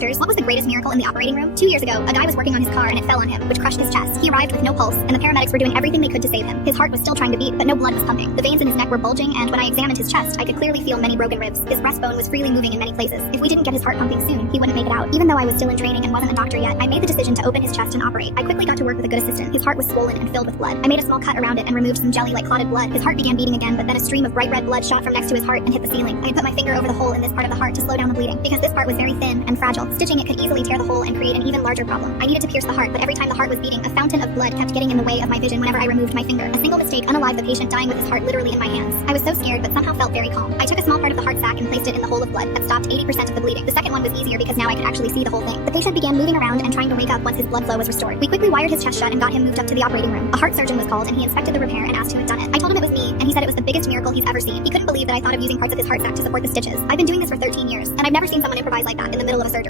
doctors, what was the greatest miracle in the operating room? 2 years ago, a guy was working on his car and it fell on him, which crushed his chest. He arrived with no pulse, and the paramedics were doing everything they could to save him. His heart was still trying to beat, but no blood was pumping. The veins in his neck were bulging, and when I examined his chest, I could clearly feel many broken ribs. His breastbone was freely moving in many places. If we didn't get his heart pumping soon, he wouldn't make it out. Even though I was still in training and wasn't a doctor yet, I made the decision to open his chest and operate. I quickly got to work with a good assistant. His heart was swollen and filled with blood. I made a small cut around it and removed some jelly like clotted blood. His heart began beating again, but then a stream of bright red blood shot from next to his heart and hit the ceiling. I had put my finger over the hole in this part of the heart to slow down the bleeding, because this part was very thin and fragile. Stitching it could easily tear the hole and create an even larger problem. I needed to pierce the heart, but every time the heart was beating, a fountain of blood kept getting in the way of my vision whenever I removed my finger. A single mistake unalived the patient, dying with his heart literally in my hands. I was so scared, but somehow felt very calm. I took a small part of the heart sac and placed it in the hole of blood. That stopped 80% of the bleeding. The second one was easier because now I could actually see the whole thing. The patient began moving around and trying to wake up once his blood flow was restored. We quickly wired his chest shut and got him moved up to the operating room. A heart surgeon was called and he inspected the repair and asked who had done it. I told him it was me, and he said it was the biggest miracle he's ever seen. He couldn't believe that I thought of using parts of his heart sac to support the stitches. I've been doing this for 13 years, and I've never seen someone improvise like that in the middle of a surgery.